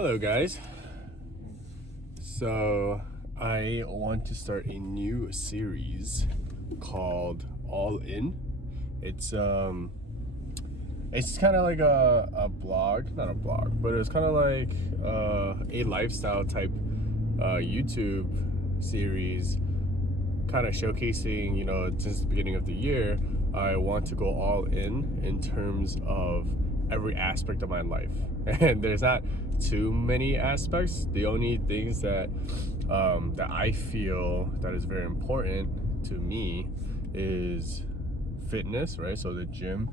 Hello, guys. So, I want to start a new series called All In. It's it's kind of like a blog, not a blog, but it's kind of like a lifestyle type YouTube series, kind of showcasing, since the beginning of the year, I want to go all in terms of every aspect of my life. And there's not too many aspects. The only things that I feel that is very important to me is fitness, right? So the gym,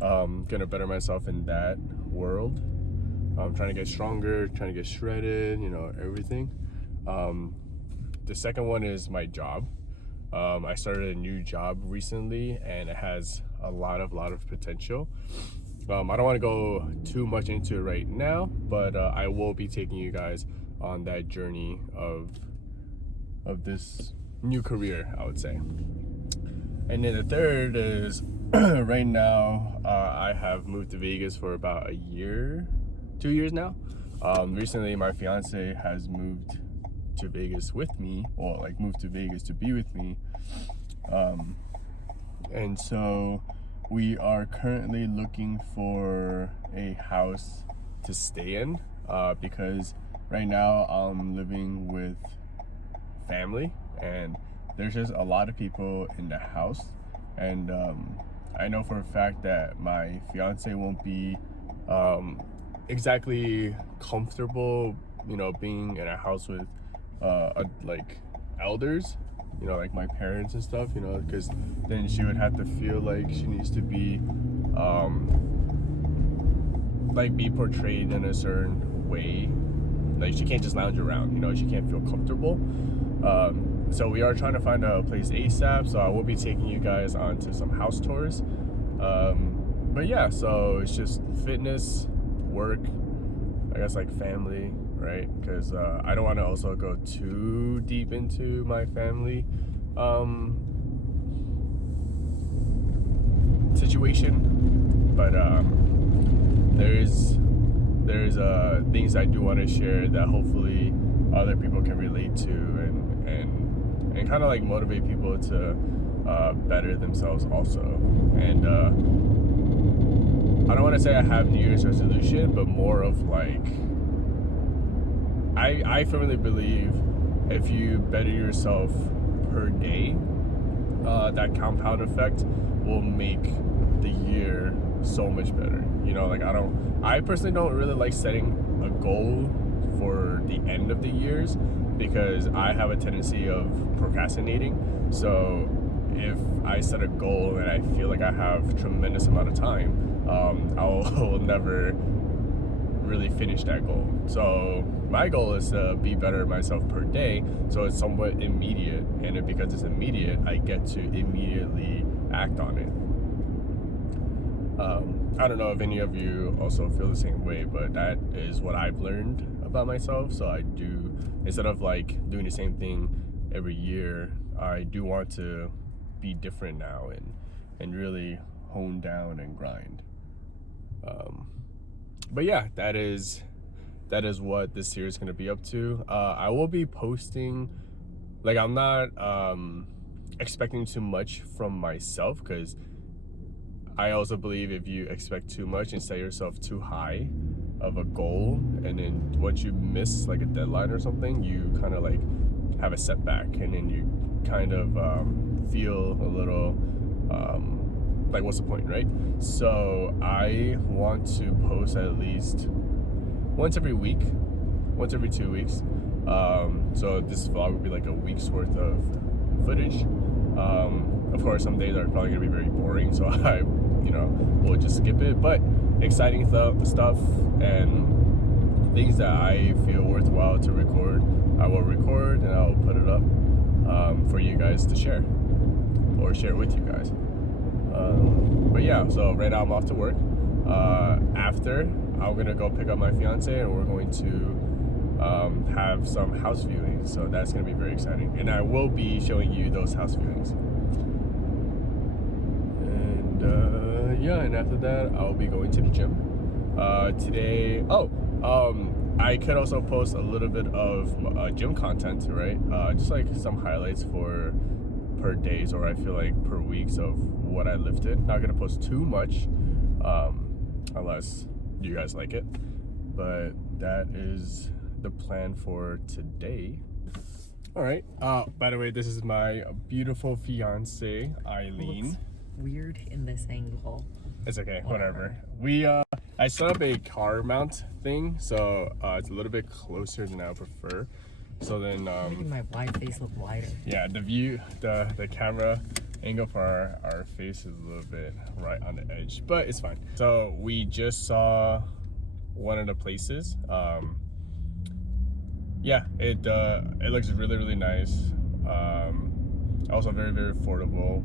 gonna better myself in that world. I'm trying to get stronger, trying to get shredded, everything. The second one is my job. I started a new job recently, and it has a lot of potential. I don't want to go too much into it right now, but I will be taking you guys on that journey of this new career, I would say. And then the third is right now, I have moved to Vegas for about a year, 2 years now. Recently, my fiance has moved to Vegas with me, or like moved to Vegas to be with me. And so we are currently looking for a house to stay in, because right now I'm living with family, and there's just a lot of people in the house. And I know for a fact that my fiance won't be exactly comfortable, being in a house with like elders, like my parents and stuff, because then she would have to feel like she needs to be like be portrayed in a certain way. Like she can't just lounge around, she can't feel comfortable. So we are trying to find a place ASAP, so I will be taking you guys onto some house tours. But yeah, so it's just fitness, work, I guess, like family, right? Because I don't want to also go too deep into my family situation, but there's things I do want to share that hopefully other people can relate to, and kind of like motivate people to better themselves also. And I don't want to say I have New Year's resolution, but more of like, I firmly believe if you better yourself per day, that compound effect will make the year so much better. Like I personally don't really like setting a goal for the end of the years, because I have a tendency of procrastinating. So if I set a goal and I feel like I have tremendous amount of time, I will never really finish that goal. So my goal is to be better myself per day, so it's somewhat immediate, and because it's immediate, I get to immediately act on it. I don't know if any of you also feel the same way, but that is what I've learned about myself. So I do, instead of like doing the same thing every year, I do want to be different now and really hone down and grind. But yeah, that is what this series is going to be up to. I will be posting, like, I'm not expecting too much from myself, because I also believe if you expect too much and set yourself too high of a goal, and then once you miss like a deadline or something, you kind of like have a setback, and then you kind of feel a little like, what's the point, right? So I want to post at least once every week, once every 2 weeks. So this vlog would be like a week's worth of footage. Of course, some days are probably gonna be very boring, so we'll just skip it. But exciting stuff and things that I feel worthwhile to record, I will record, and I'll put it up for you guys to share, or share with you guys. But yeah, so right now I'm off to work. After, I'm gonna go pick up my fiance, and we're going to have some house viewings. So that's gonna be very exciting, and I will be showing you those house viewings. And yeah, and after that, I'll be going to the gym. Today, I could also post a little bit of gym content, right? Just like some highlights for per days, or I feel like per weeks of what I lifted. Not gonna post too much, unless you guys like it. But that is the plan for today. All right. By the way, this is my beautiful fiance, Eileen. Looks weird in this angle. It's okay, whatever. We I set up a car mount thing, so it's a little bit closer than I prefer. So then Making my wide face look wider. yeah, the view, the camera angle for our face is a little bit right on the edge, but it's fine. So we just saw one of the places. Yeah, it looks really nice. Also very affordable.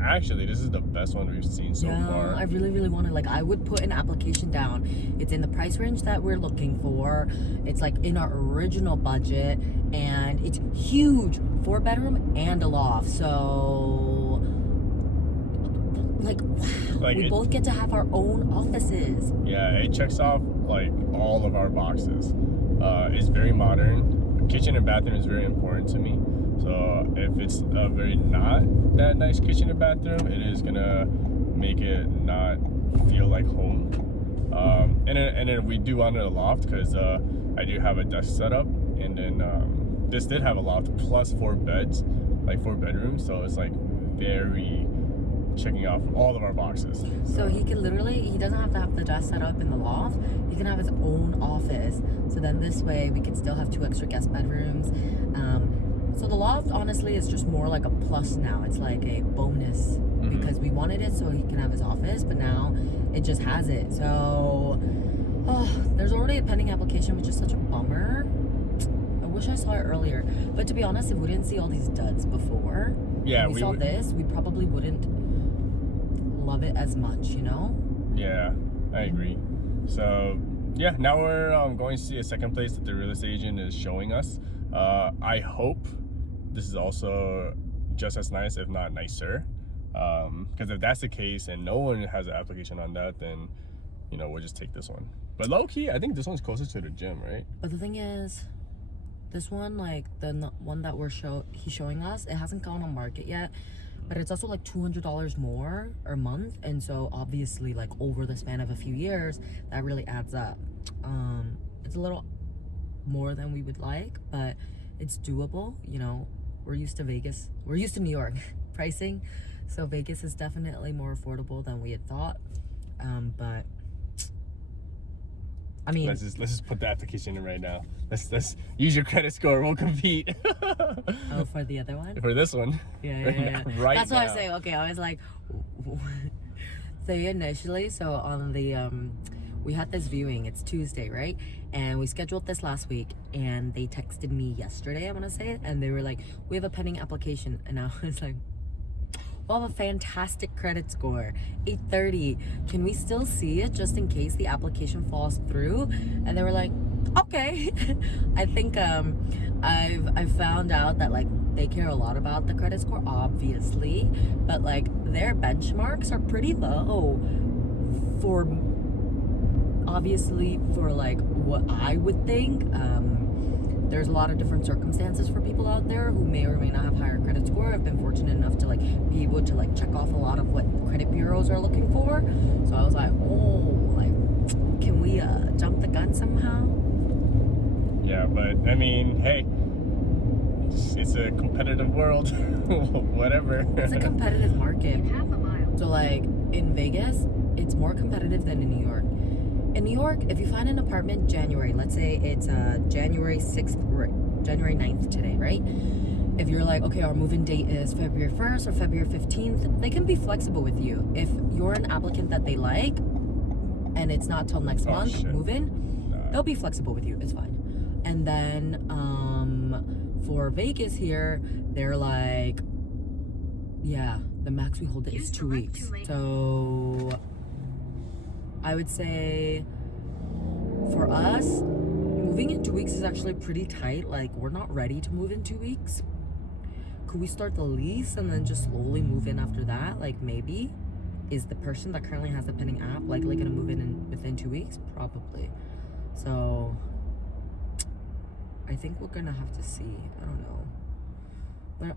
Actually, this is the best one we've seen so far. I really want to, like, I would put an application down. It's in the price range that we're looking for. It's like in our original budget, and it's huge, 4-bedroom and a loft. So like, wow, Like we it- both get to have our own offices. Yeah, it checks off like all of our boxes. It's very modern. Kitchen and bathroom is very important to me. So if it's a very not that nice kitchen and bathroom, it is gonna make it not feel like home. And then we do want a loft because I do have a desk setup, and then this did have a loft plus 4 beds, like 4 bedrooms. So it's like very checking off all of our boxes. So he can literally, he doesn't have to have the desk set up in the loft. He can have his own office. So then this way we can still have 2 extra guest bedrooms. So the loft honestly is just more like a plus now. It's like a bonus because we wanted it so he can have his office, but now it just has it. So there's already a pending application, which is such a bummer. I wish I saw it earlier. But to be honest, if we didn't see all these duds before, Yeah, and we saw this, we probably wouldn't love it as much, you know? Yeah, I agree. So yeah, now we're going to see a second place that the real estate agent is showing us. I hope this is also just as nice, if not nicer. Because if that's the case and no one has an application on that, then you know we'll just take this one. But low key, I think this one's closer to the gym, right? But the thing is, this one, like the one that he's showing us, it hasn't gone on market yet, but it's also like $200 more a month, and so obviously, like over the span of a few years, that really adds up. It's a little more than we would like, but it's doable. You know, we're used to Vegas, we're used to New York pricing, so Vegas is definitely more affordable than we had thought. But I mean, let's just put the application in right now. Let's use your credit score. We'll compete. oh, for the other one? For this one. Yeah. Right That's what I now. was saying. Okay, I was like, so initially, so on the we had this viewing. It's Tuesday, right? And we scheduled this last week, and they texted me yesterday, I want to say, and they were like, we have a pending application, and I was like, we'll have a fantastic credit score, 830. Can we still see it just in case the application falls through? And they were like, okay. I think I've found out that like they care a lot about the credit score, obviously, but like their benchmarks are pretty low for obviously for like what I would think. There's a lot of different circumstances for people out there who may or may not have higher credit score. I've been fortunate enough to like be able to like check off a lot of what credit bureaus are looking for. So I was like, oh, like, can we jump the gun somehow? Yeah, but I mean, hey, it's a competitive world. Whatever. It's a competitive market. So like in Vegas, it's more competitive than in New York. In New York, if you find an apartment January, let's say it's January 6th, January 9th today, right? If you're like, okay, our move-in date is February 1st or February 15th, they can be flexible with you. If you're an applicant that they like and it's not till next month, move-in, they'll be flexible with you. It's fine. And then for Vegas here, they're like, yeah, the max we hold it is 2 weeks. So I would say for us, moving in 2 weeks is actually pretty tight. Like, we're not ready to move in 2 weeks. Could we start the lease and then just slowly move in after that? Like, maybe is the person that currently has the pending app likely going to move in within 2 weeks? Probably. So I think we're going to have to see. I don't know. But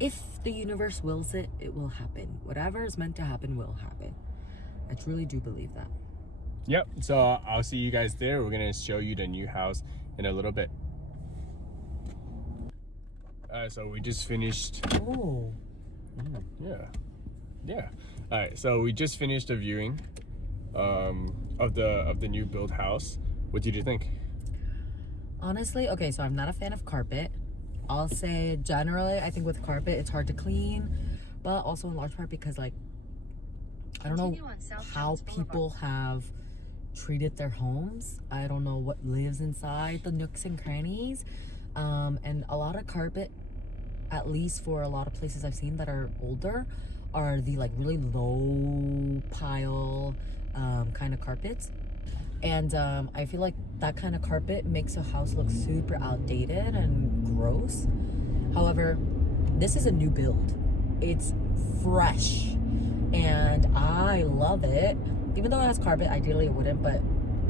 if the universe wills it, it will happen. Whatever is meant to happen will happen. I truly do believe that. Yep. So I'll see you guys there. We're gonna show you the new house in a little bit. So we just finished. Oh. Yeah. All right. So we just finished the viewing of the new build house. What did you think? Honestly, okay, so I'm not a fan of carpet. I'll say generally, I think with carpet, it's hard to clean, but also in large part because, like, I don't know how people have treated their homes. I don't know what lives inside the nooks and crannies. And a lot of carpet, at least for a lot of places I've seen that are older, are the like really low pile kind of carpets. And I feel like that kind of carpet makes a house look super outdated and gross. However, this is a new build. It's fresh and I love it. Even though it has carpet, ideally it wouldn't, but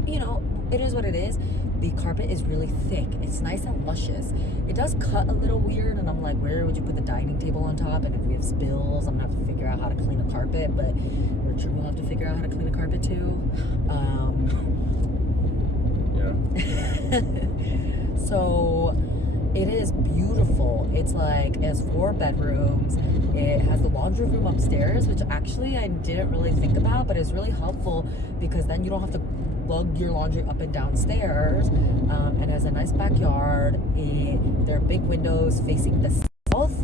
you know, it is what it is. The carpet is really thick. It's nice and luscious. It does cut a little weird, and I'm like, where would you put the dining table on top? And if we have spills, I'm gonna have to figure out how to clean a carpet, but Richard will have to figure out how to clean a carpet too. So it is beautiful. It's like, it has 4 bedrooms. It has the laundry room upstairs, which actually I didn't really think about, but it's really helpful because then you don't have to lug your laundry up and downstairs. It has a nice backyard. There are big windows facing the south,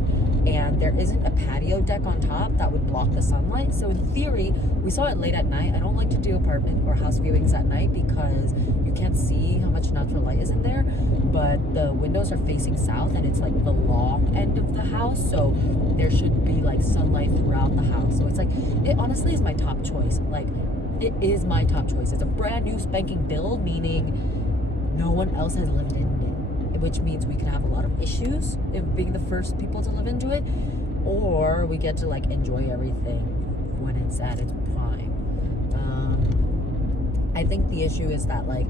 and there isn't a patio deck on top that would block the sunlight. So in theory, we saw it late at night. I don't like to do apartment or house viewings at night because you can't see how much natural light is in there, but the windows are facing south and it's like the long end of the house, so there should be like sunlight throughout the house. So it's like, it honestly is my top choice. Like, it is my top choice. It's a brand new spanking build, meaning no one else has lived in it, which means we can have a lot of issues if being the first people to live into it, or we get to like enjoy everything when it's at its prime. I think the issue is that like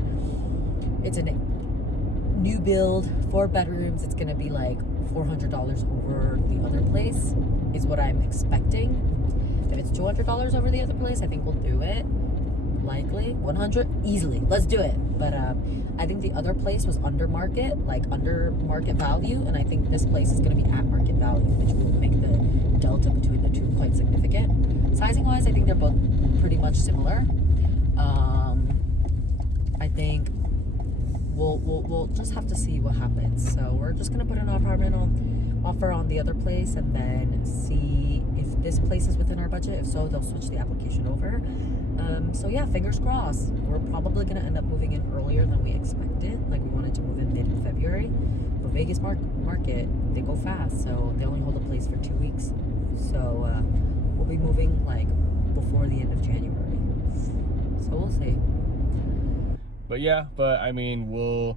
it's a new build, 4 bedrooms. It's gonna be like $400 over the other place is what I'm expecting. If it's $200 over the other place, I think we'll do it. Likely 100 easily. Let's do it. But I think the other place was under market value, and I think this place is going to be at market value, which will make the delta between the two quite significant. Sizing wise, I think they're both pretty much similar. I think we'll just have to see what happens. So we're just gonna put an offer on the other place, and then see if this place is within our budget. If so, they'll switch the application over. So yeah, fingers crossed. We're probably gonna end up moving in earlier than we expected. Like, we wanted to move in mid-February, but Vegas market, they go fast, so they only hold a place for 2 weeks. So we'll be moving like before the end of January. So we'll see. But yeah, I mean, we'll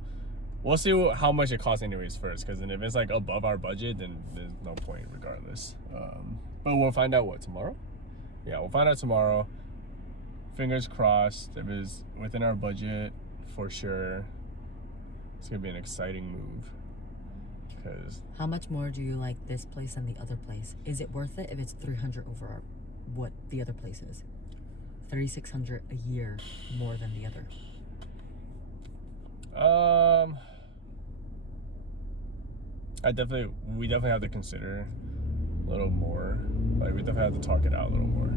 see how much it costs anyways first, because if it's like above our budget, then there's no point regardless. But we'll find out tomorrow? Yeah, we'll find out tomorrow. Fingers crossed. If it's within our budget, for sure, it's gonna be an exciting move. Because how much more do you like this place than the other place? Is it worth it if it's 300 over what the other place is? 3,600 a year more than the other. we definitely have to consider a little more. Like, we definitely have to talk it out a little more.